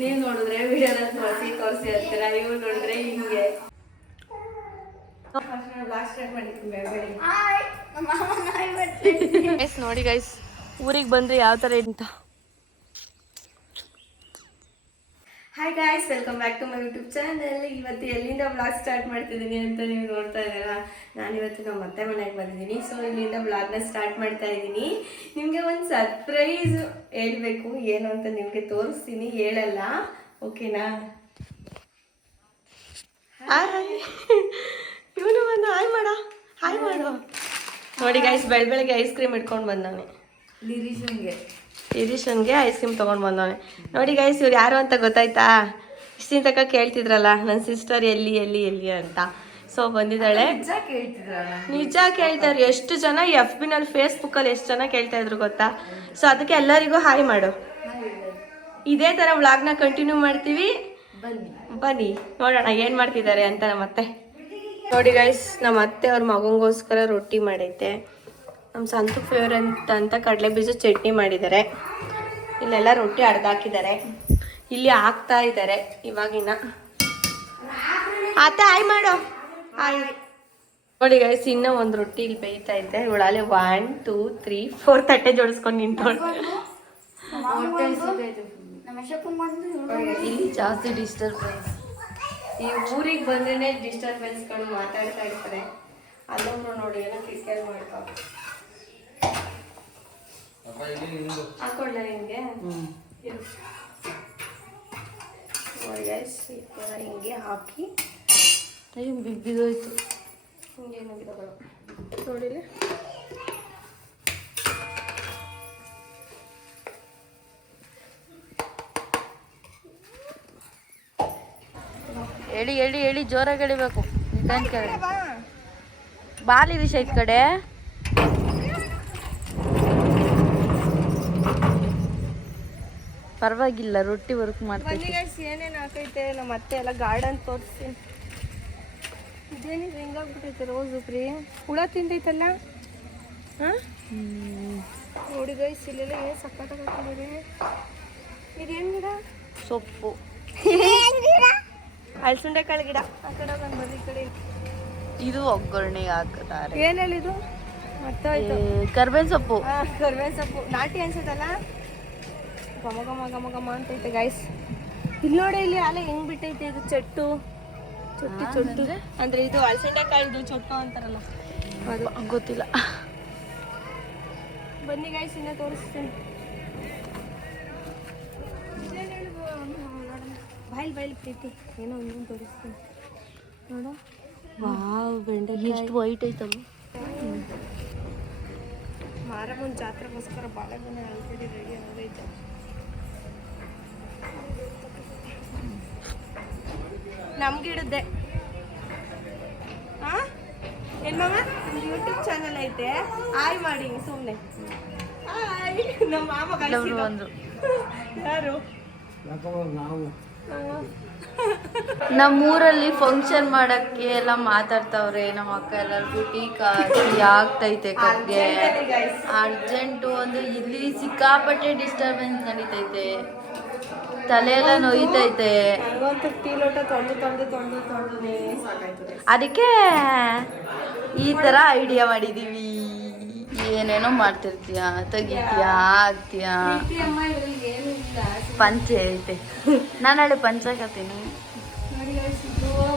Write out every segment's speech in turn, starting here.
ನೀವು ನೋಡಿದ್ರೆ ವಿಡಿಯೋನ ತೋರಿಸಿ ಅಂತೀರ, ಇವ್ರು ನೋಡಿದ್ರೆ ಹಿಂಗೆ. ನೋಡಿ ಗೈಸ್, ಊರಿಗೆ ಬಂದ್ರೆ ಯಾವ ಥರ ಅಂತ. Hi guys, welcome back to my YouTube channel. ಇವತ್ತು ಎಲ್ಲಿಂದ ಬ್ಲಾಗ್ ಸ್ಟಾರ್ಟ್ ಮಾಡ್ತಿದ್ದೀನಿ ಅಂತ ನೀವು ನೋಡ್ತಾ ಇದ್ದೀರಾ. ನಾನಿವತ್ತು ನಮ್ಮ ಅತ್ತೆ ಮನೆಗೆ ಬಂದಿದ್ದೀನಿ. ಸೊ ಇಲ್ಲಿಂದ ಬ್ಲಾಗ್ನ ಸ್ಟಾರ್ಟ್ ಮಾಡ್ತಾ ಇದ್ದೀನಿ. ನಿಮಗೆ ಒಂದು ಸರ್ಪ್ರೈಸ್ ಹೇಳ್ಬೇಕು, ಏನು ಅಂತ ನಿಮಗೆ ತೋರಿಸ್ತೀನಿ, ಹೇಳಲ್ಲ, ಓಕೆನಾ? ಇವನು ಬಂದು ಹಾಯ್ ಮಾಡ ನೋಡಿ ಗಾಯ್ಸ್, ಬೆಳಗ್ಗೆ ಐಸ್ ಕ್ರೀಮ್ ಇಟ್ಕೊಂಡು ಬಂದವನೆ. ಲಿರೀಶನ್ಗೆ ಐಸ್ ಕ್ರೀಮ್ ತೊಗೊಂಡು ಬಂದವನೆ. ನೋಡಿ ಗೈಸ್, ಇವ್ರು ಯಾರು ಅಂತ ಗೊತ್ತಾಯ್ತಾ? ಇಷ್ಟಿನ ತನಕ ಕೇಳ್ತಿದ್ರಲ್ಲ ನನ್ನ ಸಿಸ್ಟರ್ ಎಲ್ಲಿ ಎಲ್ಲಿ ಎಲ್ಲಿ ಅಂತ. ಸೊ ಬಂದಿದ್ದಾಳೆ. ನಿಜ ಕೇಳ್ತಾರೆ. ಎಷ್ಟು ಜನ FB ನಲ್ಲಿ ಫೇಸ್ಬುಕ್ಕಲ್ಲಿ ಎಷ್ಟು ಜನ ಕೇಳ್ತಾ ಇದ್ರು ಗೊತ್ತಾ? ಸೊ ಅದಕ್ಕೆ ಎಲ್ಲರಿಗೂ ಹಾಯ್ ಮಾಡು. ಇದೇ ಥರ ವ್ಲಾಗ್ನ ಕಂಟಿನ್ಯೂ ಮಾಡ್ತೀವಿ. ಬನ್ನಿ ನೋಡೋಣ ಏನು ಮಾಡ್ತಿದ್ದಾರೆ ಅಂತ. ನಮ್ಮ ಅತ್ತೆ ನೋಡಿ ಗೈಸ್, ನಮ್ಮ ಅತ್ತೆ ಅವ್ರ ಮಗಂಗೋಸ್ಕರ ರೊಟ್ಟಿ ಮಾಡೈತೆ. ನಮ್ಮ ಸಂತು ಫೇವ್ರೆಟ್ ಅಂತ ಕಡಲೆ ಬೀಜ ಚಟ್ನಿ ಮಾಡಿದ್ದಾರೆ. ಇಲ್ಲೆಲ್ಲ ರೊಟ್ಟಿ ಹಾಕಿದ್ದಾರೆ. ಇಲ್ಲಿ ಹಾಕ್ತಾ ಇದ್ದಾರೆ ಇವಾಗಿನ. ಅತ್ತೆ ಹಾಯ್ ಮಾಡು. ಹಾಯ್ ನೋಡಿ ಗೈಸ್, ಇನ್ನೂ ಒಂದು ರೊಟ್ಟಿ ಇಲ್ಲಿ ಬೇಯ್ತಾ ಇದೆ. ಇವಳಲ್ಲಿ 1 2 3 4 ತಟ್ಟೆ ಜೋಡಿಸ್ಕೊಂಡು ನಿಂತೋಳು. ಇಲ್ಲಿ ಜಾಸ್ತಿ ಡಿಸ್ಟರ್ಬೆನ್ಸ್. ಈ ಊರಿಗೆ ಬಂದ್ರೆ ಡಿಸ್ಟರ್ಬೆನ್ಸ್ಗಳು ಮಾತಾಡ್ತಾ ಇರ್ತಾರೆ. ಅಲ್ಲೊಬ್ರು ನೋಡಿ ಏನೋ ಕಿರಿಕಿರಿ ಮಾಡ್ಕೊ. ಹಾಕೊಳ್ಳ ನಿಮಗೆ ಈ ಥರ ಹಿಂಗೆ ಹಾಕಿ ಬಿದ್ದೋಯ್ತು. ಹಿಂಗೇನು ಗಿಡಗಳು ನೋಡಿಲ್ಲ. ಹೇಳಿ ಹೇಳಿ ಹೇಳಿ ಜೋರಾಗಿ ಎಳಿಬೇಕು. ಬಾಲಿ ವಿಷ ಈ ಕಡೆ. ಪರವಾಗಿಲ್ಲ, ರೊಟ್ಟಿ ವರ್ಕ್ ಮಾಡ್ತೀನಿ. ಏನೇನು ಹಾಕೈತೆ ನಮ್ಮ ಅತ್ತೆ ಎಲ್ಲ ಗಾರ್ಡನ್ ತೋರಿಸ್ತೀನಿ. ಇದೇನಿದೆ ಹಿಂಗಾಗ್ಬಿಟ್ಟೈತೆ ರೋಸು ಫ್ರೀ ಹುಳ ತಿಂದೈತಲ್ಲ. ಹಾಂ ನೋಡಿ ಗೈಸ್, ಇಲ್ಲೆಲ್ಲ ಏನು ಸಕ್ಕತ್ತಾಗಿ ಹಾಕಿದ್ದಾರೆ. ಇದೇನು ಗಿಡ? ಸೊಪ್ಪು. ಅಳಸುಂಡೆ ಕಾಳು ಗಿಡ. ಆ ಕಡೆ ಬಂದು ಬರೀ ಈ ಕಡೆ. ಇದು ಒಗ್ಗರಣೆಗೆ ಹಾಕ್ತಾರೆ. ಏನು ಹೇಳಿದು? ಮರ್ತಾಯ್ತು. ಕರ್ಬೇವಿನ ಸೊಪ್ಪು. ಕರ್ಬೇವಿನ ಸೊಪ್ಪು ನಾಟಿ ಅನ್ಸುತ್ತಲ್ಲ. ಘಮ ಘಮ ಘಮ ಘಮ ಅಂತೈತೆ ಗೈಸ್. ಇಲ್ಲಿ ನೋಡಿ, ಇಲ್ಲಿ ಅಲ್ಲ ಹೆಂಗ್ ಬಿಟ್ಟೈತೆ ಇದು ಚೊಟ್ಟು ಅಂದ್ರೆ ಇದು ಅಳಸಂಡೆ ಕಾಳ್ದು ಚೊಟ್ಟು ಅಂತಾರಲ್ಲ, ಅದು ಗೊತ್ತಿಲ್ಲ. ಬನ್ನಿ ಗೈಸ್, ಇನ್ನ ತೋರಿಸ್ತೀನಿ. ಬಾಯ್ಲಿ ಪ್ರೀತಿ ಏನೋ ಒಂದು ತೋರಿಸ್ತೀನಿ ನೋಡು. ವಾವ್, ಬೆಂಡೆಕಾಯಿ ಎಷ್ಟು ವೈಟ್ ಐತವ. ಮಾರಮ್ಮನ ಜಾತ್ರೆಗೋಸ್ಕರ ಬಾಳೆಗೊನೆ ಆಲ್ರೆಡಿ ರೆಡಿ ಆಗೈತೆ. ನಮ್ಗಿಡದೆ ಏನ್ಮಾವ, ನಮ್ದು ಯೂಟ್ಯೂಬ್ ಚಾನಲ್ ಐತೆ. ಹಾಯ್ ಮಾಡಿ ಸುಮ್ಮನೆ. ಹಾಯ್. ನಮ್ಮ ಮಾಮ ಬಂದ್ರು. ಯಾರು? ನಮ್ಮೂರಲ್ಲಿ ಫಂಕ್ಷನ್ ಮಾಡಕ್ಕೆ ಎಲ್ಲ ಮಾತಾಡ್ತಾವ್ರೆ. ನಮ್ಮ ಅಕ್ಕ ಎಲ್ಲರಿಗೂ ಟೀ ಕಾಫಿ ಆಗ್ತೈತೆ ಕಗ್ಗೆ ಅರ್ಜೆಂಟು. ಒಂದು ಇಲ್ಲಿ ಸಿಕ್ಕಾಪಟ್ಟೆ ಡಿಸ್ಟರ್ಬೆನ್ಸ್ ನಡೀತೈತೆ, ತಲೆ ಎಲ್ಲ ನೋಯ್ತೈತೆ. ಅದಕ್ಕೆ ಈ ಥರ ಐಡಿಯಾ ಮಾಡಿದ್ದೀವಿ. ಏನೇನೋ ಮಾಡ್ತಿರ್ತೀಯ, ತೆಗಿತೀಯ, ಆಗ್ತೀಯ. ಪಂಚೆ ಐತೆ, ನಾನು ನಾಳೆ ಪಂಚ ಹಾಕತ್ತೀನಿ.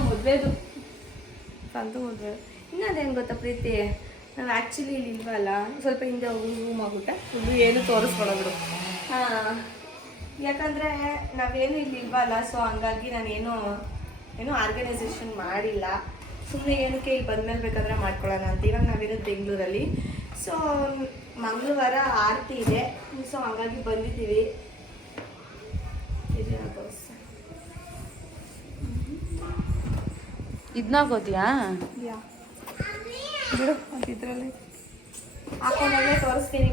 ಮದುವೆದು ಸಂತು ಮದುವೆ. ಇನ್ನದೇನು ಗೊತ್ತಾ ಪ್ರೀತಿ, ನಾವು ಆ್ಯಕ್ಚುಲಿ ಇಲ್ಲಿ ಇಲ್ವಲ್ಲ, ಸ್ವಲ್ಪ ಹಿಂದೆ ರೂಮ್ ಆಗುತ್ತೆ. ಇದು ಏನು ತೋರಿಸ್ಕೊಳೋದ್ರು. ಹಾಂ, ಯಾಕಂದರೆ ನಾವೇನು ಇಲ್ಲಿ ಇಲ್ವಲ್ಲ. ಸೊ ಹಂಗಾಗಿ ನಾನೇನು ಆರ್ಗನೈಸೇಷನ್ ಮಾಡಿಲ್ಲ. ಸುಮ್ಮನೆ ಏನಕ್ಕೆ ಇಲ್ಲಿ ಬಂದಮೇಲೆ ಬೇಕಾದ್ರೆ ಮಾಡ್ಕೊಳ್ಳೋಣ ಅಂತ. ಇವಾಗ ನಾವಿರೋದು ಬೆಂಗಳೂರಲ್ಲಿ. ಸೊ ಮಂಗಳವಾರ ಆರತಿ ಇದೆ. ಸೊ ಹಂಗಾಗಿ ಬಂದಿದ್ದೀವಿ. ಇದನ್ನ ಹಾಕೋತಿಯಾ? ಬಿಡು ಅಂತ ಇದ್ರಲ್ಲಿ ಹಾಕೊಂಡಲ್ಲೇ ತೋರಿಸ್ತೀನಿ.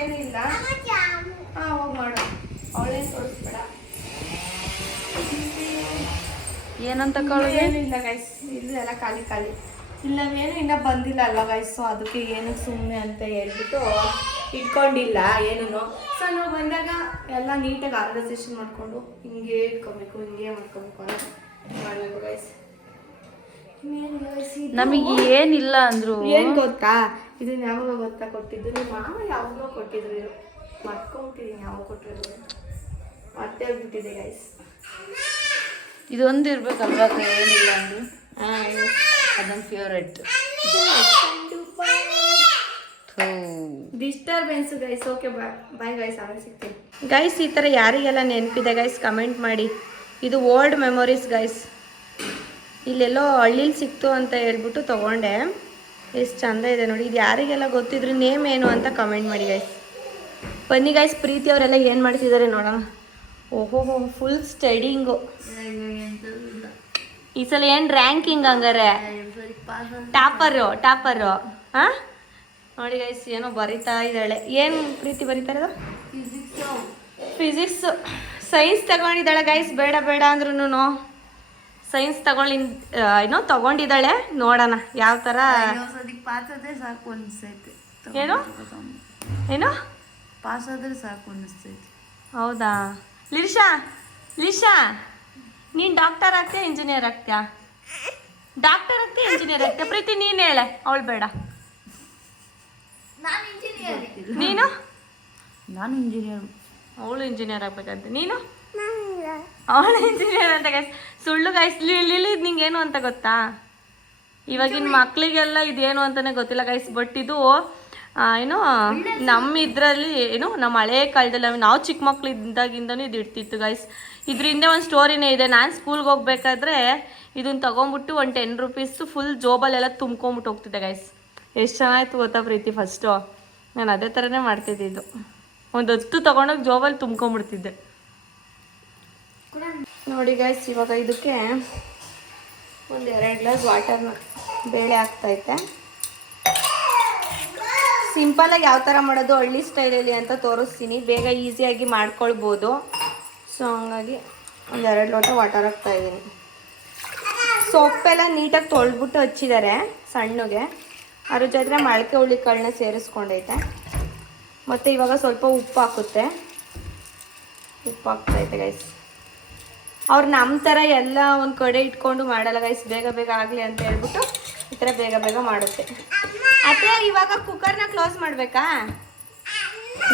ಏನು ಇಲ್ಲ. ಹಾಂ, ಹೋಗಿ ಮಾಡು. ಅವಳೇ ತೋರಿಸ್ಬೇಡ. ಏನಂತ ಕಾಳು? ಏನು ಇಲ್ಲ ಗೈಸ್, ಇಲ್ಲೆಲ್ಲ ಖಾಲಿ ಖಾಲಿ. ಇಲ್ಲವೇನು ಇನ್ನೂ ಬಂದಿಲ್ಲ ಅಲ್ಲ ಗೈಸ್. ಸೊ ಅದಕ್ಕೆ ಏನು ಸುಮ್ಮನೆ ಅಂತ ಹೇಳ್ಬಿಟ್ಟು ಇಟ್ಕೊಂಡಿಲ್ಲ ಏನೂ. ಸೊ ನಾವು ಬಂದಾಗ ಎಲ್ಲ ನೀಟಾಗಿ ಆರ್ಗನೈಸೇಷನ್ ಮಾಡಿಕೊಂಡು ಹಿಂಗೆ ಇಟ್ಕೊಬೇಕು, ಹಿಂಗೆ ಮಾಡ್ಕೊಬೇಕು ಅಂತ ಮಾಡಬೇಕು ಗೈಸ್. ಇನ್ನೇನಿಲ್ಲ ಗೈಸ್. ನಮಗೆ ಏನಿಲ್ಲ ಅಂದ್ರು ಏನು ಗೊತ್ತಾ, ಇದನ್ನ ಯಾವಾಗ ಗೊತ್ತಾ ಕೊಟ್ಟಿದ್ದು, ನಿಮ್ಮ ಮಾಮ ಯಾವಾಗಲೂ ಕೊಟ್ಟಿದ್ರು. ಇದು ಮರ್ಕೊಂಬಿಟ್ಟಿದ್ದೀನಿ ಯಾವಾಗ ಕೊಟ್ಟಿರೋದು, ಮತ್ತೆ ಹೋಗ್ಬಿಟ್ಟಿದೆ ಗೈಸ್. ಇದೊಂದು ಇರ್ಬೇಕಲ್ವಾ ಏನಿಲ್ಲ ಅಂದ್ರು. ಹಾಂ, ಅದೊಂದು favourite disturbance guys. Okay bye guys, ಆಮೇಲೆ ಸಿಗ್ತೀನಿ ಗೈಸ್. ಈ ಥರ ಯಾರಿಗೆಲ್ಲ ನೆನಪಿದೆ ಗೈಸ್ ಕಮೆಂಟ್ ಮಾಡಿ. ಇದು ಓಲ್ಡ್ ಮೆಮೊರೀಸ್ ಗೈಸ್. ಇಲ್ಲೆಲ್ಲೋ ಹಳ್ಳಿಲಿ ಸಿಕ್ತು ಅಂತ ಹೇಳ್ಬಿಟ್ಟು ತೊಗೊಂಡೆ. ಎಷ್ಟು ಚಂದ ಇದೆ ನೋಡಿ. ಇದು ಯಾರಿಗೆಲ್ಲ ಗೊತ್ತಿದ್ರು ನೇಮ್ ಏನು ಅಂತ ಕಮೆಂಟ್ ಮಾಡಿ ಗೈಸ್. ಬನ್ನಿ ಗೈಸ್, ಪ್ರೀತಿ ಅವರೆಲ್ಲ ಏನು ಮಾಡ್ತಿದ್ದಾರೆ ನೋಡೋಣ. ಓಹೋ ಫುಲ್ ಸ್ಟಡಿಂಗು. ಈ ಸಲ ಏನು ರ್ಯಾಂಕಿಂಗ್ ಹಂಗಾರೆ? ಟಾಪರು ಹಾಂ ನೋಡಿ ಗೈಸ್, ಏನೋ ಬರಿತಾ ಇದ್ದಾಳೆ. ಏನು ಪ್ರೀತಿ ಬರಿತಾ ಇರೋದು? ಫಿಸಿಕ್ಸ್. ಸೈನ್ಸ್ ತಗೊಂಡಿದ್ದಾಳೆ ಗೈಸ್. ಬೇಡ ಬೇಡ ಅಂದ್ರೂ ಸೈನ್ಸ್ ಏನೋ ತಗೊಂಡಿದ್ದಾಳೆ. ನೋಡೋಣ ಯಾವ ಥರ. ಸಾಕು ಅನಿಸ್ತೈತೆ. ಏನು ಏನು ಪಾಸ್ ಆದ್ರೆ ಸಾಕು ಅನಿಸ್ತೈತೆ. ಹೌದಾ? ಲಿಶಾ ನೀನು ಡಾಕ್ಟರ್ ಆಗ್ತೀಯಾ ಇಂಜಿನಿಯರ್ ಆಗ್ತೀಯಾ? ಡಾಕ್ಟರ್ ಆಗ್ತೀಯಾ ಇಂಜಿನಿಯರ್ ಆಗ್ತೀಯಾ? ಪ್ರೀತಿ ನೀನು ಹೇಳೆ, ಅವಳು ಬೇಡ. ನೀನು? ನಾನು ಇಂಜಿನಿಯರ್. ಅವಳು ಇಂಜಿನಿಯರ್ ಆಗ್ಬೇಕಂತ. ನೀನು? ಅವಳು ಇಂಜಿನಿಯರ್ ಅಂತ ಗೈಸ್. ಸುಳ್ಳು ಗೈಸ್. ಲಿಲಿ ನಿಂಗೇನು ಅಂತ ಗೊತ್ತಾ? ಇವಾಗಿನ ಮಕ್ಳಿಗೆಲ್ಲ ಇದೇನು ಅಂತಲೇ ಗೊತ್ತಿಲ್ಲ ಗೈಸ್. ಬಟ್ ಇದು ಏನೋ ನಮ್ಮ ಇದರಲ್ಲಿ ಏನು ನಮ್ಮ ಹಳೆ ಕಾಲದಲ್ಲಿ ನಾವು ಚಿಕ್ಕ ಮಕ್ಳು ಇದ್ದಾಗಿಂದನೂ ಇದು ಇಡ್ತಿತ್ತು ಗೈಸ್. ಇದ್ರ ಹಿಂದೆ ಒಂದು ಸ್ಟೋರಿನೇ ಇದೆ. ನಾನು ಸ್ಕೂಲ್ಗೆ ಹೋಗ್ಬೇಕಾದ್ರೆ ಇದನ್ನು ತೊಗೊಂಬಿಟ್ಟು ಒಂದು 10 ರೂಪೀಸು ಫುಲ್ ಜೋಬಲ್ಲೆಲ್ಲ ತುಂಬ್ಕೊಂಬಿಟ್ಟು ಹೋಗ್ತಿದ್ದೆ ಗೈಸ್. ಎಷ್ಟು ಚೆನ್ನಾಗಿತ್ತು ಗೊತ್ತಾ ಪ್ರೀತಿ? ಫಸ್ಟು ನಾನು ಅದೇ ಥರನೇ ಮಾಡ್ತಿದ್ದಿದ್ದು. ಒಂದು 10 ತೊಗೊಂಡೋಗಿ ಜೋಬಲ್ಲಿ ತುಂಬ್ಕೊಂಬಿಡ್ತಿದ್ದೆ ನೋಡಿ ಗೈಸ್. ಇವಾಗ ಇದಕ್ಕೆ ಒಂದು 2 ಗ್ಲಾಸ್ ವಾಟರ್ನ ಬೇಳೆ ಹಾಕ್ತೈತೆ. ಸಿಂಪಲಾಗಿ ಯಾವ ಥರ ಮಾಡೋದು ಹಳ್ಳಿ ಸ್ಟೈಲಲ್ಲಿ ಅಂತ ತೋರಿಸ್ತೀನಿ. ಬೇಗ ಈಸಿಯಾಗಿ ಮಾಡ್ಕೊಳ್ಬೋದು. ಸೊ ಹಂಗಾಗಿ ಒಂದು 2 ಲೋಟ ವಾಟರ್ ಹಾಕ್ತಾಯಿದ್ದೀನಿ. ಸೊಪ್ಪೆಲ್ಲ ನೀಟಾಗಿ ತೊಳೆದ್ಬಿಟ್ಟು ಹಚ್ಚಿದ್ದಾರೆ ಸಣ್ಣಗೆ. ಅದ್ರ ಜೊತೆ ಮೊಳಕೆ ಹುಳಿಕಾಳನ್ನ ಸೇರಿಸ್ಕೊಂಡೈತೆ. ಮತ್ತು ಇವಾಗ ಸ್ವಲ್ಪ ಉಪ್ಪು ಹಾಕುತ್ತೆ. ಉಪ್ಪು ಹಾಕ್ತೈತೆ ಗೈಸ್. ಅವ್ರು ನಮ್ಮ ಥರ ಎಲ್ಲ ಒಂದು ಕಡೆ ಇಟ್ಕೊಂಡು ಮಾಡಲ್ಲ ಗೈಸ್. ಬೇಗ ಬೇಗ ಆಗಲಿ ಅಂತ ಹೇಳ್ಬಿಟ್ಟು ಈ ಥರ ಬೇಗ ಬೇಗ ಮಾಡುತ್ತೆ. ಅತ್ತೆ ಇವಾಗ ಕುಕ್ಕರ್ನ ಕ್ಲೋಸ್ ಮಾಡಬೇಕಾ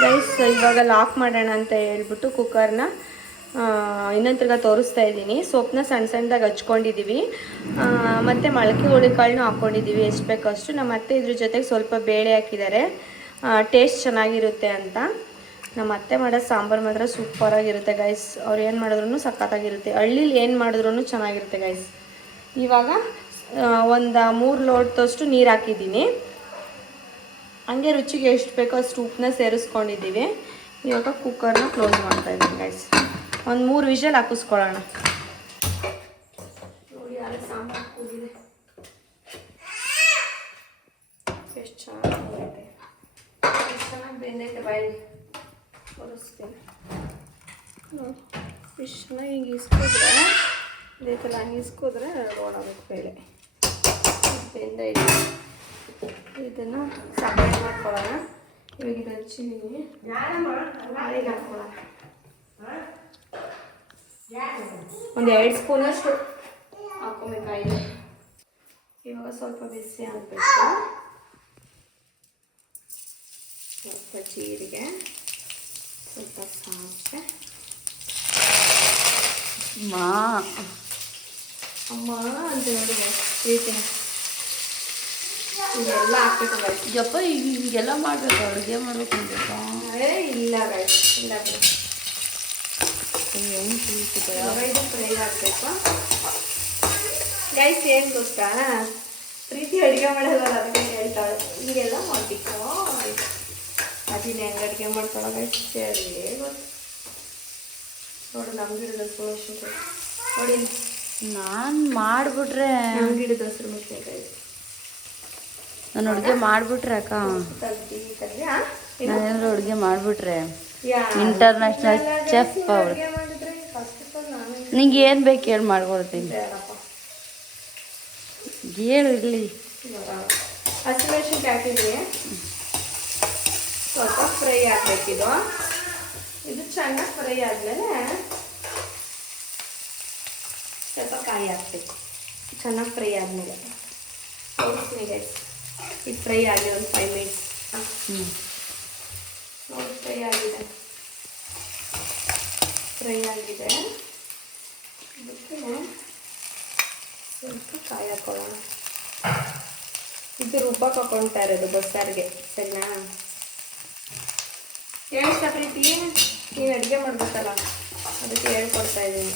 ಗೈಸ್? ಇವಾಗ ಲಾಕ್ ಮಾಡೋಣ ಅಂತ ಹೇಳ್ಬಿಟ್ಟು ಕುಕ್ಕರ್ನ ಇನ್ನೊಂದು ತಿರ್ಗ ತೋರಿಸ್ತಾ ಇದ್ದೀನಿ. ಸೊಪ್ಪನ್ನ ಸಣ್ಣ ಸಣ್ಣದಾಗಿ ಹಚ್ಕೊಂಡಿದ್ದೀವಿ. ಮತ್ತು ಮೊಳಕೆ ಹುಳಿಕಾಳನ್ನ ಹಾಕ್ಕೊಂಡಿದ್ದೀವಿ ಎಷ್ಟು ಬೇಕಷ್ಟು. ನಮ್ಮ ಅತ್ತೆ ಇದ್ರ ಜೊತೆಗೆ ಸ್ವಲ್ಪ ಬೇಳೆ ಹಾಕಿದ್ದಾರೆ, ಟೇಸ್ಟ್ ಚೆನ್ನಾಗಿರುತ್ತೆ ಅಂತ. ನಮ್ಮ ಅತ್ತೆ ಮಾಡೋ ಸಾಂಬಾರು ಮಾತ್ರ ಸೂಪರಾಗಿರುತ್ತೆ ಗೈಸ್. ಅವ್ರು ಏನು ಮಾಡಿದ್ರು ಸಖತ್ತಾಗಿರುತ್ತೆ. ಹಳ್ಳೀಲಿ ಏನು ಮಾಡಿದ್ರೂ ಚೆನ್ನಾಗಿರುತ್ತೆ ಗೈಸ್. ಇವಾಗ ಒಂದು 3 ಲೋಟದಷ್ಟು ನೀರು ಹಾಕಿದ್ದೀನಿ. ಹಂಗೆ ರುಚಿಗೆ ಎಷ್ಟು ಬೇಕೋ ಅಷ್ಟು ಉಪ್ಪನ್ನ ಸೇರಿಸ್ಕೊಂಡಿದ್ದೀವಿ. ಇವಾಗ ಕುಕ್ಕರ್ನ ಕ್ಲೋಸ್ ಮಾಡ್ತಾಯಿದ್ದೀನಿ ಗೈಸ್. ಒಂದು 3 ವಿಷಲ್ ಹಾಕಿಸ್ಕೊಳ್ಳೋಣ. ನೋಡಿ ಯಾರು ಸಾಂಬಾರು ಕೂಗಿದೆ, ಎಷ್ಟು ಚೆನ್ನಾಗಿ ಬೆಂದೈತೆ. ಬಾಯಿ ತೋರಿಸ್ತೀನಿ ನೋಡಿ. ಎಷ್ಟು ಚೆನ್ನಾಗಿ ಹಿಂಗೆ ಇಸ್ಕಿದ್ರೆ ಇದೈತಲ್ಲ, ಹಂಗೆ ಇಸ್ಕಿದ್ರೆ ಓಡಾಗಬೇಕು ಬೇಳೆ. ಬೆಂದೈತೆ. ಇದನ್ನು ಸಪ್ರೇಟ್ ಮಾಡ್ಕೊಳ್ಳೋಣ. ಇವಾಗ ಇದು ಹಚ್ಚಿದ್ದೀನಿ, ಹಾಲಿಗೆ ಹಾಕ್ಕೊಳ್ಳೋಣ. ಒಂದು 2 ಸ್ಪೂನಷ್ಟು ಹಾಕ್ಕೊಬೇಕಾಗಿದೆ. ಇವಾಗ ಸ್ವಲ್ಪ ಬಿಸಿ ಹಾಕಬೇಕು. ಸ್ವಲ್ಪ ಜೀರಿಗೆ, ಸ್ವಲ್ಪ ಸಾಸಿವೆ. ಅಮ್ಮ ಅಂತ ನೋಡಿ ಪ್ರೀತಿನ ಇದೆಲ್ಲ ಹಾಕ್ಬೇಕು ಗೈಸ್. ಯಪ್ಪ ಹಿಂಗೆಲ್ಲ ಮಾಡಬೇಕು, ಅಡುಗೆ ಮಾಡ್ಬೇಕು ಅನ್ಬೇಕಾ? ಇಲ್ಲ ಗೈಸ್, ಇಲ್ಲ ಬಿಡಿ. ಇದು ಫ್ರೈ ಹಾಕಬೇಕು ಗೈಸ್. ಏನು ಗೊತ್ತಾ, ಪ್ರೀತಿ ಅಡುಗೆ ಮಾಡಲ್ಲ, ಅದಕ್ಕೆ ಹೇಳ್ತಾಳೆ ಹಿಂಗೆಲ್ಲ ಮಾಡಬೇಕು. ಅದಿನ ಹೆಂಗೆ ಅಡುಗೆ ಮಾಡ್ತಾಳೆ ಗೈಸ್ ಸರಿ ಗೊತ್ತು. ನೋಡು ನಮ್ಮ ಗಿಡದ ಹಸಿರು ನೋಡಿ. ನಾನು ಮಾಡಿಬಿಟ್ರೆ ನಮ್ಮ ಗಿಡದ ಹಸಿರು ಮೆಣಸಿನ ಗೈಸ್. ನಾನು ಅಡುಗೆ ಮಾಡಿಬಿಟ್ರೆ ಅಕ್ಕ, ನಾನೇನಾದ್ರು ಅಡುಗೆ ಮಾಡಿಬಿಟ್ರೆ ಇಂಟರ್ನ್ಯಾಷನಲ್ ಚೆಫ್ ಅವಳು. ನಿಂಗೆ ಏನು ಬೇಕು ಹೇಳಿ ಮಾಡ್ಕೊಡ್ತೀನಿ. ಹೇಳು ಇರಲಿ. ಹಸಿಮೆಣಸಿನ್ಕಾಯಿ ಹಾಕಿದ್ವಿ. ಸ್ವಲ್ಪ ಫ್ರೈ ಆಗಬೇಕಿದು. ಇದು ಚೆನ್ನಾಗಿ ಫ್ರೈ ಆದಮೇಲೆ ಸ್ವಲ್ಪ ಕಾಯಿ ಹಾಕ್ಬೇಕು. ಚೆನ್ನಾಗಿ ಫ್ರೈ ಆದಮೇಲೆ ತೋರಿಸ್ತೀನಿ ಗೈಸ್. ಇದು ಫ್ರೈ ಆಗಿ ಒಂದು 5 ಮಿನಿಟ್ಸ್. ನೋಡಿ ಫ್ರೈ ಆಗಿದೆ. ಇದಕ್ಕೆ ಸ್ವಲ್ಪ ಕಾಯಿ ಹಾಕೊಳ್ಳೋಣ. ಇದು ರುಬ್ಬಕ್ಕೆ ಹಾಕೊಳ್ತಾ ಇರೋದು ಬಸ್ಸಾರಿಗೆ, ಸರಿನಾ? ಹೇಳ್ತಾ ಪ್ರೀತಿ, ನೀನು ಅಡುಗೆ ಮಾಡ್ಬೇಕಲ್ಲ, ಅದಕ್ಕೆ ಹೇಳ್ಕೊಡ್ತಾ ಇದ್ದೀನಿ.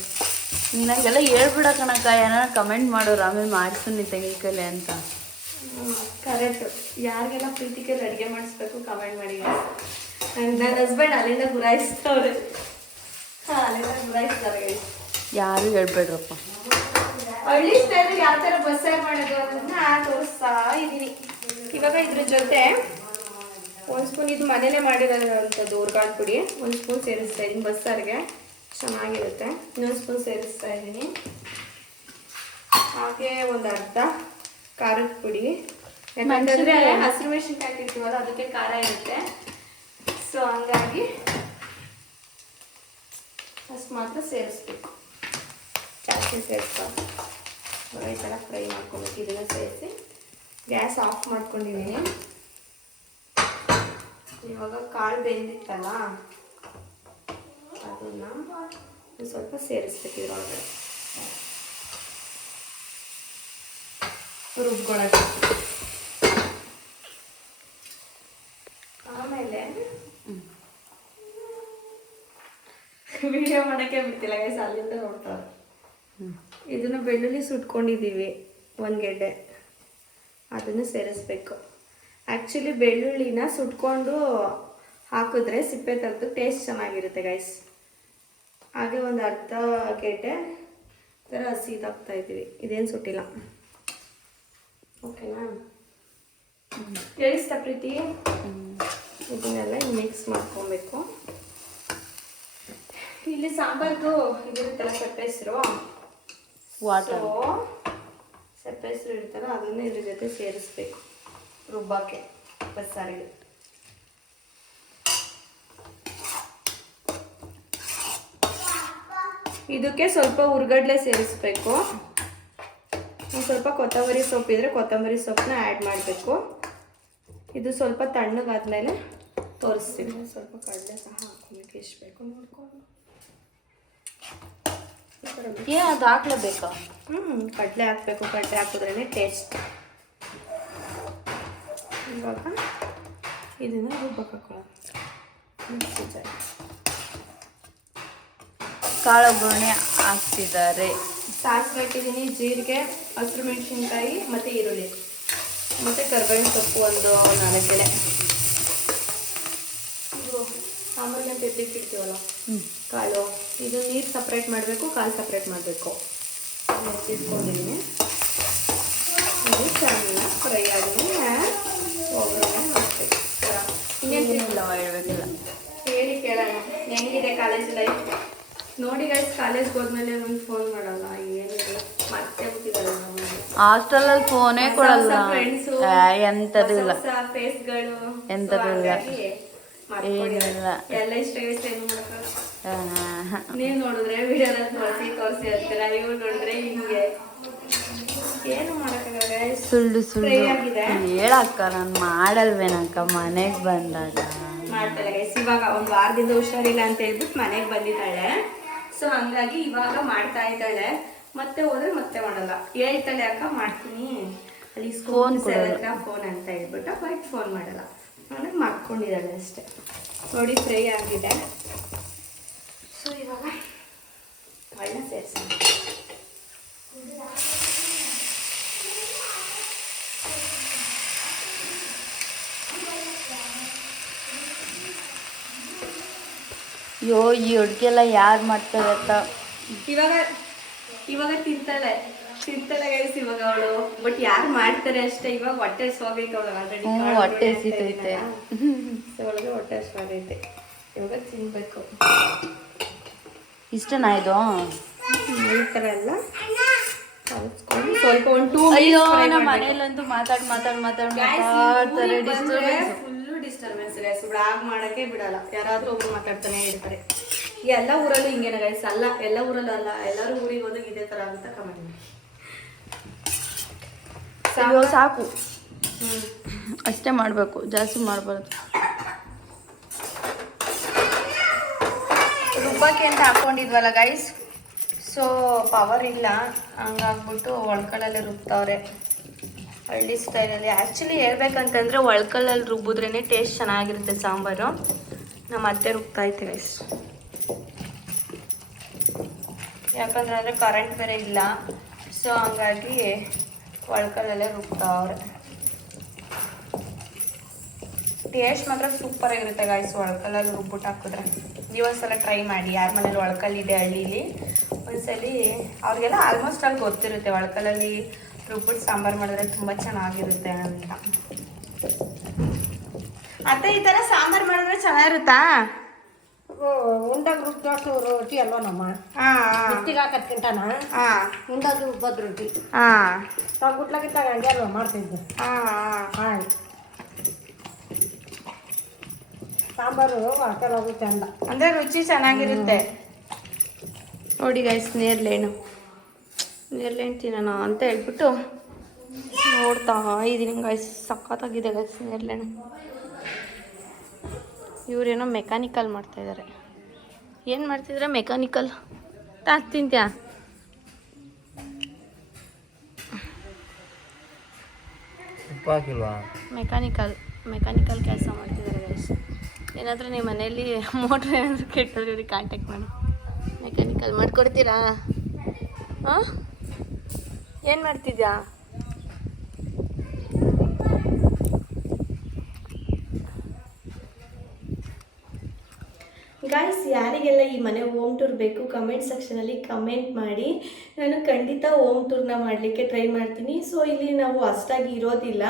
ನನಗೆಲ್ಲ ಹೇಳ್ಬಿಡ ಕಣಕ್ಕ, ಏನಾರ ಕಮೆಂಟ್ ಮಾಡೋರು ಆಮೇಲೆ ಮಾಡಿಸ್ತೀನಿ ತೆಂಗಿನಕಾಯಿ ಅಂತ. ಕರೆಕ್ಟು. ಯಾರಿಗೆಲ್ಲ ಪ್ರೀತಿ ಕೈಲಿ ಅಡುಗೆ ಮಾಡಿಸ್ಬೇಕು ಕಮೆಂಟ್ ಮಾಡಿ. ನನ್ನ ಹಸ್ಬೆಂಡ್ ಅಲ್ಲಿಂದ ಗುರಾಯಿಸ್ತವ್ರೆ. ಅಲ್ಲಿಂದ ಗುರಾಯಿಸ್ತಾರೆ. ಯಾರು ಹೇಳ್ಬೇಡ್ರಪ್ಪ. ಹಳ್ಳಿ ಸ್ಟೈಲ್ ಯಾವ ಥರ ಬಸ್ಸಾರು ಮಾಡೋದು ಅನ್ನೋದನ್ನ ತೋರಿಸ್ತಾ ಇದ್ದೀನಿ. ಇವಾಗ ಇದ್ರ ಜೊತೆ 1 ಸ್ಪೂನ್ ಇದು ಮನೇಲೆ ಮಾಡಿರೋಂಥದ್ದು ಹುರ್ಗಾಡ್ ಪುಡಿ 1 ಸ್ಪೂನ್ ಸೇರಿಸ್ತಾ ಇದ್ದೀನಿ. ಬಸ್ಸಾರಿಗೆ ಚೆನ್ನಾಗಿರುತ್ತೆ. ಇನ್ನೊಂದು ಸ್ಪೂನ್ ಸೇರಿಸ್ತಾ ಇದ್ದೀನಿ. ಹಾಗೆ ಒಂದು ಅರ್ಧ ಖಾರದ ಪುಡಿ, ಯಾಕಂತಂದರೆ ಹಸಿರು ಮೆಣಸಿನ್ಕಾಯಿ ಹಾಕಿರ್ತೀವಲ್ಲ ಅದಕ್ಕೆ ಖಾರ ಇರುತ್ತೆ. ಸೊ ಹಂಗಾಗಿ ಅಷ್ಟು ಮಾತ್ರ ಸೇರಿಸ್ಬೇಕು, ಜಾಸ್ತಿ ಸೇರಿಸ್ಬಾರ್ದು. ಈ ಥರ ಫ್ರೈ ಮಾಡ್ಕೊಬೇಕು. ಇದನ್ನು ಸೇರಿಸಿ ಗ್ಯಾಸ್ ಆಫ್ ಮಾಡ್ಕೊಂಡಿದ್ದೀನಿ. ಇವಾಗ ಕಾಳು ಬೆಂದಿತ್ತಲ್ಲ ಅದನ್ನು ಸ್ವಲ್ಪ ಸೇರಿಸ್ಬೇಕು ಇದ್ರೊಳಗಡೆ ರುಬ್ಕೊಳ್ಳೋದು. ಆಮೇಲೆ ವಿಡಿಯೋ ಮಾಡೋಕ್ಕೆ ಬಿಡ್ತಿಲ್ಲ ಗೈಸ್, ಅಲ್ಲಿಂದ ನೋಡ್ತಾರೆ. ಇದನ್ನು ಬೆಳ್ಳುಳ್ಳಿ ಸುಟ್ಕೊಂಡಿದ್ದೀವಿ 1 ಗೆಡ್ಡೆ, ಅದನ್ನು ಸೇರಿಸ್ಬೇಕು. ಆ್ಯಕ್ಚುಲಿ ಬೆಳ್ಳುಳ್ಳಿನ ಸುಟ್ಕೊಂಡು ಹಾಕಿದ್ರೆ ಸಿಪ್ಪೆ ತೆಗೆದು ಟೇಸ್ಟ್ ಚೆನ್ನಾಗಿರುತ್ತೆ ಗೈಸ್. ಹಾಗೆ ಒಂದು ಅರ್ಧ ಗೆಡ್ಡೆ ಥರ ಹಸಿ ಹಾಕ್ತಾ ಇದ್ದೀವಿ. ಇದೇನು ಸುಟ್ಟಿಲ್ಲ, ಓಕೆನಾ? ಕೇಳಿಸ್ತಾ ಪ್ರೀತಿ? ಇದನ್ನೆಲ್ಲ ಮಿಕ್ಸ್ ಮಾಡ್ಕೊಬೇಕು. ಇಲ್ಲಿ ಸಾಂಬಾರ್ದು ಇದಿರುತ್ತಲ್ಲ ಸಪ್ಪೆ ಹೆಸರು, ಸಪ್ಪೆ ಹೆಸರು ಇರುತ್ತಲ್ಲ ಅದನ್ನು ಇದ್ರ ಜೊತೆ ಸೇರಿಸ್ಬೇಕು ರುಬ್ಬಕ್ಕೆ ಬಸ್ಸಾರಿಗೆ. ಇದಕ್ಕೆ ಸ್ವಲ್ಪ ಹುರ್ಗಡ್ಲೆ ಸೇರಿಸ್ಬೇಕು. ಸ್ವಲ್ಪ ಕೊತ್ತಂಬರಿ ಸೊಪ್ಪಿದ್ರೆ ಕೊತ್ತಂಬರಿ ಸೊಪ್ಪನ್ನ ಆ್ಯಡ್ ಮಾಡಬೇಕು. ಇದು ಸ್ವಲ್ಪ ತಣ್ಣಗಾದ್ಮೇಲೆ ತೋರಿಸ್ತೀವಿ. ಸ್ವಲ್ಪ ಕಡಲೆ ಸಹ ಹಾಕೋಬೇಕು, ಎಷ್ಟು ಬೇಕು ನೋಡ್ಕೊಂಡು. ಅದು ಹಾಕ್ಲೇಬೇಕಾ? ಕಡಲೆ ಹಾಕಬೇಕು. ಕಡಲೆ ಹಾಕಿದ್ರೇ ಟೇಸ್ಟ್. ಇವಾಗ ಇದನ್ನು ರುಬ್ಬಕ್ಕೆ ಹಾಕೊಳ್ಳೋಣ. Mixie jar. ಕಾಳುಗೊನೆ ಹಾಕ್ತಿದ್ದಾರೆ. ಸಾಸಿವೆ ಹಾಕಿದ್ದೀನಿ, ಜೀರಿಗೆ, ಹಸಿರು ಮೆಣಸಿನ್ಕಾಯಿ ಮತ್ತು ಈರುಳ್ಳಿ ಮತ್ತು ಕರಿಬೇವಿನ ಸೊಪ್ಪು ಒಂದು 4 ಎಲೆ. ಇದು ಸಾಂಬಾರನ್ನ ತೆತ್ತಿಟ್ಟಿರ್ತೀವಲ್ಲ ಕಾಳು, ಇದು ನೀರು ಸಪ್ರೇಟ್ ಮಾಡಬೇಕು, ಕಾಳು ಸಪ್ರೇಟ್ ಮಾಡಬೇಕು. ಎತ್ತಿಟ್ಕೊಂಡಿದ್ದೀನಿ. ಇದು ಚೆನ್ನಾಗಿ ಫ್ರೈ ಆದಮೇಲೆ ಒಗ್ಗರಣೆ ಹಾಕ್ಬೇಕು. ಇನ್ನೇನಿಲ್ಲ ಹೇಳ್ಬೇಕಿಲ್ಲ. ಹೇಳಿ ಕೇಳೋಣ, ಹೆಂಗಿದೆ ಕಾಲೇಜ್ ಲೈಫ್? ನೋಡಿ ಗೈಸ್, ಕಾಲೇಜ್ಗೆ ಹೋದ್ಮೇಲೆ ಒಂದು ಫೋನ್ ಮಾಡಲ್ಲ, ಏನಿಲ್ಲ, ಮತ್ತೆ ಬಿಟ್ಟಿದ್ದಾರೆ. ಹಾಸ್ಟೆಲಲ್ಲಿ ಫೋನೇ ಕೊಡಲ್ಲ, ಎಂಥದ್ದು ಇಲ್ಲ, ಫೇಸ್ಗಳು ಎಂಥದ್ದು ಇಲ್ಲ, ಏನಿಲ್ಲ. ಎಲ್ಲ ಇಷ್ಟ ನೀವು ನೋಡಿದ್ರೆ ವಿಡಿಯೋದಲ್ಲಿ ತೋರಿಸಿ ಅಂತೀರ, ಇವ್ರು ನೋಡಿದ್ರೆ ಹಿಂಗೆ. ಏನು ಮಾಡೋಕ್ಕಾಗಲ್ಲ. ಸುಳ್ಳು ಹೇಳಕ್ಕ, ನಾನು ಮಾಡಲ್ವೇನಕ್ಕ ಮನೆಗೆ ಬಂದಾಗ. ಮಾಡ್ತಾಳೆ ಗೈಸ್. ಇವಾಗ ಒಂದು ವಾರದಿಂದ ಹುಷಾರಿಲ್ಲ ಅಂತ ಹೇಳ್ಬಿಟ್ಟು ಮನೆಗೆ ಬಂದಿದ್ದಾಳೆ. ಸೊ ಹಂಗಾಗಿ ಇವಾಗ ಮಾಡ್ತಾ ಇದ್ದಾಳೆ. ಮತ್ತೆ ಹೋದ್ರೆ ಮತ್ತೆ ಮಾಡಲ್ಲ. ಹೇಳ್ತಾಳೆ ಅಕ್ಕ ಮಾಡ್ತೀನಿ, ಅಲ್ಲಿ ಫೋನ್ ಫೋನ್ ಅಂತ ಹೇಳ್ಬಿಟ್ಟು ಬಟ್ ಫೋನ್ ಮಾಡಲ್ಲ. ನನಗೆ ಮಾಡ್ಕೊಂಡಿದ್ದಾಳೆ ಅಷ್ಟೇ. ನೋಡಿ ಫ್ರೈ ಆಗಿದೆ. ಸೊ ಇವಾಗ ಕಾಳನ್ನ ಸೇರಿಸೋಣ. ಅಯ್ಯೋ, ಈ ಅಡುಗೆಲ್ಲ ಯಾರು ಮಾಡ್ತಾರೆ ಅಂತ. ಇವಾಗ ತಿಂತಾಳೆ ಗೈಸ್ ಇವಾಗ ಅವಳು. ಬಟ್ ಯಾರು ಮಾಡ್ತಾರೆ ಅಷ್ಟೇ. ಇವಾಗ ಹೊಟ್ಟೆ ಹಸ್ವಾಗೈತೆ ಅವಳು ಆಲ್ರೆಡಿ. ಹೊಟ್ಟೆ ಹಸಿತೈತೆ. ಸೊ ಅವಳಿಗೆ ಹೊಟ್ಟೆ ಹಸ್ವಾಗೈತೆ. ಇವಾಗ ತಿನ್ಬೇಕು. ಇಷ್ಟನಾ ಇದು? ಈ ಥರ ಎಲ್ಲ ಕಲಿಸ್ಕೊಂಡು ಸ್ವಲ್ಪ ಒಂದು 2 ಅಯ್ಯೋ, ನಮ್ಮ ಮನೇಲಂತೂ ಮಾತಾಡ್ತಾರೆ. Full disturbance guys. ವ್ಲಾಗ್ ಮಾಡೋಕ್ಕೆ ಬಿಡಲ್ಲ, ಯಾರಾದರೂ ಒಬ್ರು ಮಾತಾಡ್ತಾನೆ ಇರ್ತಾರೆ. ಎಲ್ಲ ಊರಲ್ಲೂ ಹಿಂಗೇನ ಗೈಸ್, ಅಲ್ಲ ಎಲ್ಲ ಊರಲ್ಲೂ ಅಲ್ಲ, ಎಲ್ಲರೂ ಊರಿಗೆ ಹೋದಾಗ ಇದೇ ಥರ ಅಂತ ಕಮೆಂಟ್ ಮಾಡಿ. ಸಾಕು ಅಷ್ಟೇ ಮಾಡಬೇಕು, ಜಾಸ್ತಿ ಮಾಡಬಾರ್ದು. ರುಬ್ಬಕ್ಕೆ ಅಂತ ಹಾಕ್ಕೊಂಡಿದ್ವಲ್ಲ ಗೈಸ್, ಸೊ ಪವರ್ ಇಲ್ಲ, ಹಂಗಾಗ್ಬಿಟ್ಟು ಒಳ್ಕಲ್ಲಲ್ಲೇ ರುಬ್ತವ್ರೆ ಹಳ್ಳಿ ಸ್ಟೈಲಲ್ಲಿ. ಆ್ಯಕ್ಚುಲಿ ಹೇಳ್ಬೇಕಂತಂದರೆ ಒಳ್ಕಲ್ಲಲ್ಲಿ ರುಬ್ಬಿದ್ರೇ ಟೇಸ್ಟ್ ಚೆನ್ನಾಗಿರುತ್ತೆ ಸಾಂಬಾರು. ನಮ್ಮ ಅತ್ತೆ ರುಬ್ತಾಯ್ತೆ ಗೈಸ್, ಯಾಕಂದ್ರೆ ಕರೆಂಟ್ ಬೇರೆ ಇಲ್ಲ, ಸೊ ಹಂಗಾಗಿ ಒಳ್ಕಲ್ಲಲ್ಲೇ ರುಬ್ತಾವ್ರೆ. ಟೇಸ್ಟ್ ಮಾತ್ರ ಸೂಪರ್ ಆಗಿರುತ್ತೆ ಗಾಯ್ಸ್, ಒಳ್ಕಲ್ಲಲ್ಲಿ ರುಬ್ಬಿಟ್ಟು ಹಾಕಿದ್ರೆ. ನೀವೊಂದ್ಸಲ ಟ್ರೈ ಮಾಡಿ, ಯಾರ ಮನೇಲಿ ಒಳ್ಕಲ್ಲಿದೆ ಹಳ್ಳೀಲಿ ಒಂದ್ಸಲಿ. ಅವ್ರಿಗೆಲ್ಲ ಆಲ್ಮೋಸ್ಟ್ ಅಲ್ಲಿ ಗೊತ್ತಿರುತ್ತೆ ಒಳ್ಕಲ್ಲಲ್ಲಿ ರುಬ್ಬಿಟ್ಟು ಸಾಂಬಾರು ಮಾಡಿದ್ರೆ ತುಂಬ ಚೆನ್ನಾಗಿರುತ್ತೆ ಅಂತ. ಅತ್ತೆ ಈ ಥರ ಸಾಂಬಾರು ಮಾಡಿದ್ರೆ ಚೆನ್ನಾಗಿರುತ್ತಾ? ಉಂಡಾಗ ರುಬ್ಬಷ್ಟು ರೊಟ್ಟಿ ಅಲ್ವ ನಮ್ಮ ಬಿತ್ತಿಗೆ ಹಾಕತ್ಕಿಂತನ ಉಂಡಾದು ರುಬ್ಬದ್ ರೊಟ್ಟಿ ತಾವು ಗುಟ್ಲಾಗಿತ್ತಾಗ ಹಂಗೆ ಅಲ್ವ ಮಾಡ್ತಿದ್ದು. ಆಯ್ತು, ಸಾಂಬಾರು ಹಾಕಲಾಗು ಚಂದ, ಅಂದರೆ ರುಚಿ ಚೆನ್ನಾಗಿರುತ್ತೆ. ನೋಡಿ ಗೈಸ್, ನೇರ್ಲೇಣು ತಿನ್ನೋಣ ಅಂತ ಹೇಳ್ಬಿಟ್ಟು ನೋಡ್ತಾ ಇದ್ದೀನಿ ಗೈಸ್. ಸಖತ್ತಾಗಿದೆ ಗೈಸ್ ನೇರ್ಲೇಣು. ಇವರೇನೋ ಮೆಕ್ಯಾನಿಕಲ್ ಮಾಡ್ತಾಯಿದ್ದಾರೆ. ಏನು ಮಾಡ್ತಿದ್ರೆ ಮೆಕ್ಯಾನಿಕಲ್ ತಿಂತ್ಯಾ? ಮೆಕ್ಯಾನಿಕಲ್ ಕೆಲಸ ಮಾಡ್ತಿದ್ದಾರೆ ಗೈಸ್. ಏನಾದರೂ ನಿಮ್ಮ ಮನೆಯಲ್ಲಿ ಮೋಟ್ರ್ ಏನಾದರೂ ಕೆಟ್ಟೋದ್ರೆ ಇವ್ರಿಗೆ ಕಾಂಟ್ಯಾಕ್ಟ್ ಮಾಡಿ, ಮೆಕ್ಯಾನಿಕಲ್ ಮಾಡಿಕೊಡ್ತೀರಾ? ಹಾಂ, ಏನು ಮಾಡ್ತಿದ್ಯಾ? ಗಾಯ್ಸ್, ಯಾರಿಗೆಲ್ಲ ಈ ಮನೆ ಹೋಮ್ ಟೂರ್ ಬೇಕು ಕಮೆಂಟ್ ಸೆಕ್ಷನಲ್ಲಿ ಕಮೆಂಟ್ ಮಾಡಿ. ನಾನು ಖಂಡಿತ ಹೋಮ್ ಟೂರ್ನ ಮಾಡಲಿಕ್ಕೆ ಟ್ರೈ ಮಾಡ್ತೀನಿ. ಸೊ ಇಲ್ಲಿ ನಾವು ಅಷ್ಟಾಗಿ ಇರೋದಿಲ್ಲ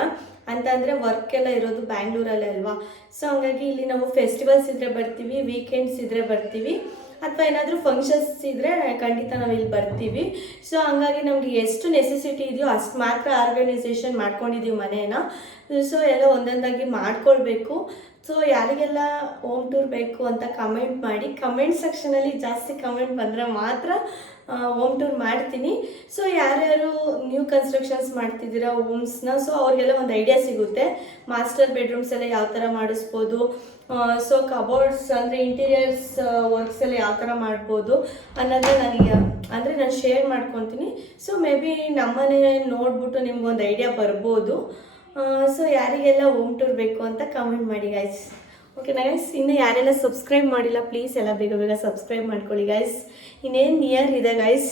ಅಂತಂದರೆ ವರ್ಕ್ ಎಲ್ಲ ಇರೋದು ಬ್ಯಾಂಗ್ಳೂರಲ್ಲಿ ಅಲ್ವಾ, ಸೊ ಹಂಗಾಗಿ ಇಲ್ಲಿ ನಾವು ಫೆಸ್ಟಿವಲ್ಸ್ ಇದ್ದರೆ ಬರ್ತೀವಿ, ವೀಕೆಂಡ್ಸ್ ಇದ್ದರೆ ಬರ್ತೀವಿ, ಅಥವಾ ಏನಾದರೂ ಫಂಕ್ಷನ್ಸ್ ಇದ್ದರೆ ಖಂಡಿತ ನಾವು ಇಲ್ಲಿ ಬರ್ತೀವಿ. ಸೊ ಹಂಗಾಗಿ ನಮಗೆ ಎಷ್ಟು ನೆಸೆಸಿಟಿ ಇದೆಯೋ ಅಷ್ಟು ಮಾತ್ರ ಆರ್ಗನೈಸೇಷನ್ ಮಾಡ್ಕೊಂಡಿದ್ದೀವಿ ಮನೇನ. ಸೊ ಎಲ್ಲ ಒಂದೊಂದಾಗಿ ಮಾಡ್ಕೊಳ್ಬೇಕು. ಸೊ ಯಾರಿಗೆಲ್ಲ ಹೋಮ್ ಟೂರ್ ಬೇಕು ಅಂತ ಕಮೆಂಟ್ ಮಾಡಿ. ಕಮೆಂಟ್ ಸೆಕ್ಷನಲ್ಲಿ ಜಾಸ್ತಿ ಕಮೆಂಟ್ ಬಂದರೆ ಮಾತ್ರ ಹೋಮ್ ಟೂರ್ ಮಾಡ್ತೀನಿ. ಸೊ ಯಾರ್ಯಾರು ನ್ಯೂ ಕನ್ಸ್ಟ್ರಕ್ಷನ್ಸ್ ಮಾಡ್ತಿದ್ದೀರಾ ಹೋಮ್ಸ್ನ, ಸೊ ಅವ್ರಿಗೆಲ್ಲ ಒಂದು ಐಡಿಯಾ ಸಿಗುತ್ತೆ. ಮಾಸ್ಟರ್ ಬೆಡ್ರೂಮ್ಸ್ ಎಲ್ಲ ಯಾವ ಥರ ಮಾಡಿಸ್ಬೋದು, ಸೊ ಕಬೋರ್ಡ್ಸ್ ಅಂದರೆ ಇಂಟೀರಿಯರ್ಸ್ ವರ್ಕ್ಸ್ ಎಲ್ಲ ಯಾವ ಥರ ಮಾಡ್ಬೋದು ಅನ್ನೋದನ್ನ ನನಗೆ ಅಂದರೆ ನಾನು ಶೇರ್ ಮಾಡ್ಕೊತೀನಿ. ಸೊ ಮೇ ಬಿ ನಮ್ಮನೆ ನೋಡ್ಬಿಟ್ಟು ನಿಮ್ಗೊಂದು ಐಡಿಯಾ ಬರ್ಬೋದು. ಸೊ ಯಾರಿಗೆಲ್ಲ ಹೋಮ್ ಟೂರ್ ಬೇಕು ಅಂತ ಕಮೆಂಟ್ ಮಾಡಿ ಗೈಸ್. ಓಕೆನಾ ಗೈಸ್? ಇನ್ನು ಯಾರೆಲ್ಲ ಸಬ್ಸ್ಕ್ರೈಬ್ ಮಾಡಿಲ್ಲ ಪ್ಲೀಸ್ ಎಲ್ಲ ಬೇಗ ಬೇಗ ಸಬ್ಸ್ಕ್ರೈಬ್ ಮಾಡ್ಕೊಳ್ಳಿ ಗೈಸ್. ಇನ್ನೇನು ನಿಯರ್ ಇದೆ ಗೈಸ್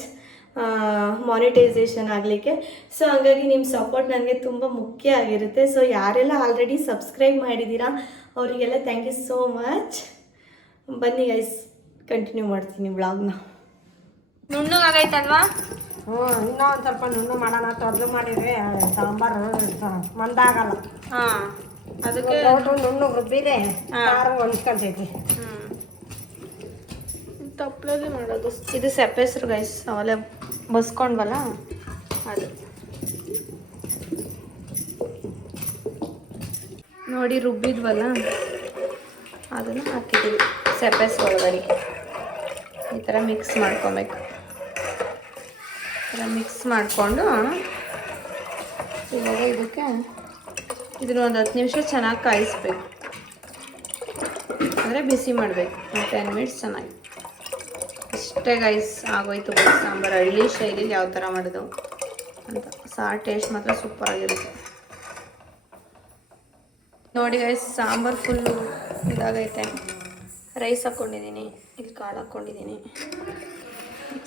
ಮಾನಿಟೈಸೇಷನ್ ಆಗಲಿಕ್ಕೆ. ಸೊ ಹಾಗಾಗಿ ನಿಮ್ಮ ಸಪೋರ್ಟ್ ನನಗೆ ತುಂಬ ಮುಖ್ಯ ಆಗಿರುತ್ತೆ. ಸೊ ಯಾರೆಲ್ಲ ಆಲ್ರೆಡಿ ಸಬ್ಸ್ಕ್ರೈಬ್ ಮಾಡಿದ್ದೀರಾ ಅವರಿಗೆಲ್ಲ ಥ್ಯಾಂಕ್ ಯು ಸೋ ಮಚ್. ಬನ್ನಿ ಗೈಸ್, ಕಂಟಿನ್ಯೂ ಮಾಡ್ತೀನಿ ವ್ಲಾಗ್ನ. ನುಣ್ಣಗಾಗೈತಲ್ವಾ? ಇನ್ನೂ ಒಂದು ಸ್ವಲ್ಪ ನುಣ್ಣು ಮಾಡೋಣ. ತೊದಲು ಮಾಡಿದ್ರೆ ಸಾಂಬಾರು ಮಂದಾಗಲ್ಲ. ಹಾಂ, ಅದಕ್ಕೆ ನುಣ್ಣು ರುಬ್ಬಿದೆ ಖಾರ ಹೊಂದ್ಕೊಳ್ತೈತಿ. ತಪ್ಪಲಲ್ಲಿ ಮಾಡೋದು ಇದು ಸೆಪ್ಪೆಸ್ರು ಗೈಸ್, ಅವೆಲ್ಲ ಬಸ್ಕೊಂಡ್ವಲ್ಲ ಅದು. ನೋಡಿ ರುಬ್ಬಿದ್ವಲ್ಲ ಅದನ್ನು ಹಾಕಿದ್ದೀವಿ ಸೆಪ್ಪೆಸ್ ಒಳಗಡೆ. ಈ ಥರ ಮಿಕ್ಸ್ ಮಾಡ್ಕೊಬೇಕು. ಈ ಥರ ಮಿಕ್ಸ್ ಮಾಡಿಕೊಂಡು ಇವಾಗ ಇದಕ್ಕೆ ಇದನ್ನ ಒಂದು 10 ನಿಮಿಷ ಚೆನ್ನಾಗಿ ಕಾಯಿಸ್ಬೇಕು. ಅಂದರೆ ಬಿಸಿ ಮಾಡಬೇಕು, 10 ಮಿನಿಟ್ಸ್ ಚೆನ್ನಾಗಿ. ಇಷ್ಟೇ ಗೈಸ್, ಆಗೋಯ್ತು ಸಾಂಬಾರು ಹಳ್ಳಿ ಶೈಲಿಲಿ ಯಾವ ಥರ ಮಾಡೋದು ಅಂತ. ಟೇಸ್ಟ್ ಮಾತ್ರ ಸೂಪರ್ ಆಗಿರುತ್ತೆ. ನೋಡಿ ಗೈಸ್, ಸಾಂಬಾರು ಫುಲ್ಲು ಇದಾಗೈತೆ. ರೈಸ್ ಹಾಕ್ಕೊಂಡಿದ್ದೀನಿ, ಇಲ್ಲಿ ಕಾಳು ಹಾಕ್ಕೊಂಡಿದ್ದೀನಿ.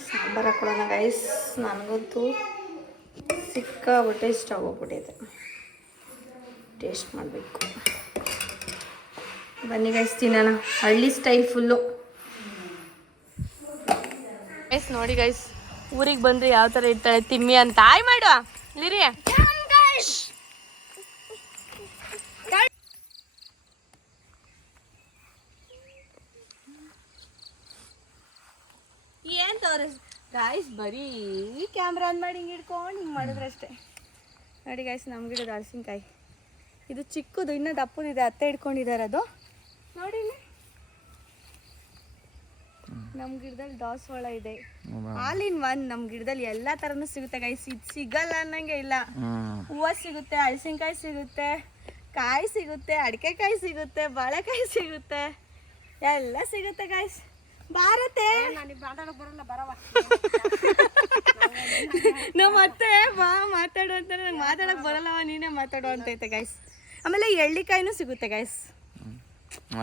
ಸಾಂಬಾರು ಹಾಕ್ಕೊಳ್ಳೋಣ ಗೈಸ್. ನನಗಂತೂ ಸಿಕ್ಕಾಬಿಟ್ಟೆ ಇಷ್ಟ ಆಗೋಗ್ಬಿಟ್ಟಿದೆ. ಟೇಸ್ಟ್ ಮಾಡಬೇಕು. ಬನ್ನಿ ಗೈಸ್ ತಿನ್ನೋಣ, ಹಳ್ಳಿ ಸ್ಟೈಲ್ ಫುಲ್ಲು. ಗೈಸ್ ನೋಡಿ ಗೈಸ್, ಊರಿಗೆ ಬಂದು ಯಾವ ಥರ ಇರ್ತಾಳೆ ತಿಮ್ಮಿ ಅಂತ. ಆಯ್ ಮಾಡುವ ಲಿರಿ. ಏನು ತೋರಿಸ್ ಗಾಯ್ಸ್, ಬರೀ ಕ್ಯಾಮ್ರಾ ಆನ್ ಮಾಡಿ ಹಿಂಗೆ ಹಿಡ್ಕೊಂಡು ಹಿಂಗೆ ಮಾಡಿದ್ರೆ ಅಷ್ಟೇ. ನೋಡಿ ಗಾಯ್ಸ್, ನಮ್ಮ ಗಿಡದ ಹಲಸಿನಕಾಯಿ ಇದು ಚಿಕ್ಕದು, ಇನ್ನೂ ದಪ್ಪದಿದೆ. ಅತ್ತೆ ಹಿಡ್ಕೊಂಡಿದ್ದಾರೆ ಅದು. ನೋಡಿ ಇಲ್ಲಿ. ನಮ್ಮ ಗಿಡದಲ್ಲಿ ದಾಸವಾಳ ಇದೆ. All in one. ನಮ್ಮ ಗಿಡದಲ್ಲಿ ಎಲ್ಲ ಥರನೂ ಸಿಗುತ್ತೆ ಗೈಸ್. ಇದು ಸಿಗಲ್ಲ ಅನ್ನಂಗೆ ಇಲ್ಲ. ಹೂವು ಸಿಗುತ್ತೆ, ಹಲಸಿನಕಾಯಿ ಸಿಗುತ್ತೆ, ಕಾಯಿ ಸಿಗುತ್ತೆ, ಅಡಿಕೆಕಾಯಿ ಸಿಗುತ್ತೆ, ಬಾಳೆಕಾಯಿ ಸಿಗುತ್ತೆ, ಎಲ್ಲ ಸಿಗುತ್ತೆ ಗೈಸ್. ಭಾರತೆ ನನಗೆ ಮಾತಾಡೋಕೆ ಬರಲ್ಲ, ಬರವ. ನಮ್ಮ ಅತ್ತೆ ಬಾ ಮಾತಾಡು ಅಂತಾರೆ. ನಂಗೆ ಮಾತಾಡೋಕೆ ಬರಲ್ಲವ, ನೀನೇ ಮಾತಾಡು ಅಂತೈತೆ ಗೈಸ್. ಆಮೇಲೆ ಎಳ್ಳಿಕಾಯಿನೂ ಸಿಗುತ್ತೆ ಗೈಸ್.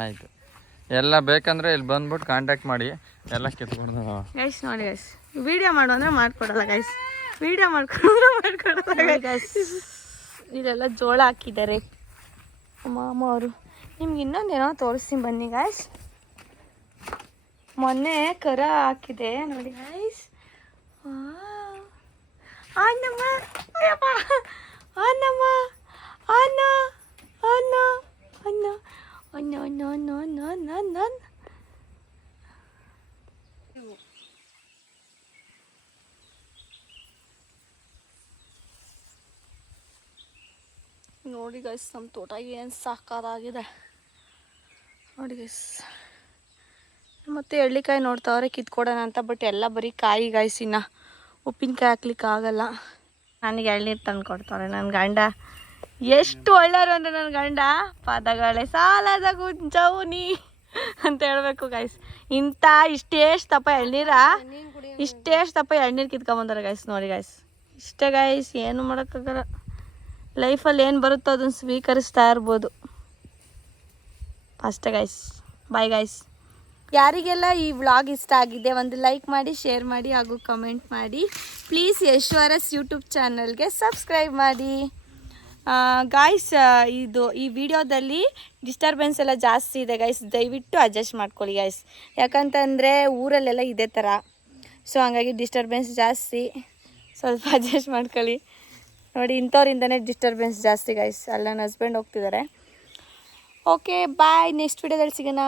ಆಯಿತು, ಎಲ್ಲ ಬೇಕಂದ್ರೆ ಇಲ್ಲಿ ಬಂದ್ಬಿಟ್ಟು ಕಾಂಟ್ಯಾಕ್ಟ್ ಮಾಡಿ ಎಲ್ಲ ಕಿತ್ಕೊಂಡು ಗೈಸ್. ನೋಡಿ ಗೈಸ್, ವಿಡಿಯೋ ಮಾಡು ಅಂದರೆ ಮಾಡ್ಕೊಡಲ್ಲ ಗೈಸ್. ವಿಡಿಯೋ ಮಾಡ್ಕೊಡಲ್ಲ ಗೈಸ್. ಇಲ್ಲೆಲ್ಲ ಜೋಳ ಹಾಕಿದ್ದಾರೆ ಮಾಮ ಅವರು. ನಿಮ್ಗೆ ಇನ್ನೊಂದೇನೋ ತೋರಿಸ್ತೀನಿ ಬನ್ನಿ ಗೈಸ್. ಮೊನ್ನೆ ಕರ ಹಾಕಿದೆ ನೋಡಿ ಗೈಸ್. ಅನ್ನಮ್ಮ, ಅಯ್ಯಪ್ಪ, ಅನ್ನಮ್ಮ, ಅನ್ನ ಅನ್ನ ಅನ್ನ ಅನ್ನ ಅನ್ನ ಅನ್ನ ಅನ್ನ ಅನ್ನ ಅನ್ನ ಅನ್ನ. ನೋಡಿ ಗೈಸ್, ನಮ್ಮ ತೋಟ ಏನು ಸಾಕಾಗಿದೆ ನೋಡಿ ಗೈಸ್. ಮತ್ತು ಎಳ್ಳಿಕಾಯಿ ನೋಡ್ತಾವ್ರೆ ಕಿತ್ಕೊಡೋಣ ಅಂತ, ಬಟ್ ಎಲ್ಲ ಬರೀ ಕಾಯಿ ಗೈಸ್. ಇನ್ನು ಉಪ್ಪಿನಕಾಯಿ ಹಾಕ್ಲಿಕ್ಕೆ ಆಗಲ್ಲ. ನನಗೆ ಎಳ್ನೀರು ತಂದು ಕೊಡ್ತಾರೆ ನನ್ನ ಗಂಡ. ಎಷ್ಟು ಒಳ್ಳೆಯರು ಅಂದರೆ ನನ್ನ ಗಂಡ, ಪದಗಳೇ ಸಾಲದ ಗುಂಚವು ನೀ ಅಂತ ಹೇಳ್ಬೇಕು ಗೈಸ್. ಇಷ್ಟೇಷ್ಟು ತಪ್ಪ ಎಳ್ನೀರು ಕಿತ್ಕೊಂಬಂದಾರೆ ಗೈಸ್. ನೋಡಿ ಗೈಸ್, ಇಷ್ಟೇ ಗೈಸ್, ಏನು ಮಾಡೋಕ್ಕಾಗಲ್ಲ. ಲೈಫಲ್ಲಿ ಏನು ಬರುತ್ತೋ ಅದನ್ನು ಸ್ವೀಕರಿಸ್ತಾ ಇರ್ಬೋದು ಅಷ್ಟೇ ಗೈಸ್. Bye guys. ಯಾರಿಗೆಲ್ಲ ಈ ವ್ಲಾಗ್ ಇಷ್ಟ ಆಗಿದೆ ಒಂದು ಲೈಕ್ ಮಾಡಿ, ಶೇರ್ ಮಾಡಿ ಹಾಗೂ ಕಮೆಂಟ್ ಮಾಡಿ. ಪ್ಲೀಸ್ ಯಶ್ವರಸ್ ಯೂಟ್ಯೂಬ್ ಚಾನಲ್ಗೆ ಸಬ್ಸ್ಕ್ರೈಬ್ ಮಾಡಿ ಗಾಯ್ಸ್. ಈ ವಿಡಿಯೋದಲ್ಲಿ ಡಿಸ್ಟರ್ಬೆನ್ಸ್ ಎಲ್ಲ ಜಾಸ್ತಿ ಇದೆ ಗೈಸ್, ದಯವಿಟ್ಟು ಅಡ್ಜಸ್ಟ್ ಮಾಡ್ಕೊಳ್ಳಿ ಗೈಸ್. ಯಾಕಂತಂದರೆ ಊರಲ್ಲೆಲ್ಲ ಇದೇ ಥರ, ಸೊ ಹಂಗಾಗಿ ಡಿಸ್ಟರ್ಬೆನ್ಸ್ ಜಾಸ್ತಿ, ಸ್ವಲ್ಪ ಅಡ್ಜಸ್ಟ್ ಮಾಡ್ಕೊಳ್ಳಿ. ನೋಡಿ, ಇಂಥವ್ರಿಂದನೇ ಡಿಸ್ಟರ್ಬೆನ್ಸ್ ಜಾಸ್ತಿ ಗೈಸ್. ಅಲ್ಲಿ ನನ್ನ ಹಸ್ಬೆಂಡ್ ಹೋಗ್ತಿದ್ದಾರೆ. ಓಕೆ ಬಾಯ್, ನೆಕ್ಸ್ಟ್ ವಿಡಿಯೋದಲ್ಲಿ ಸಿಗೋಣ.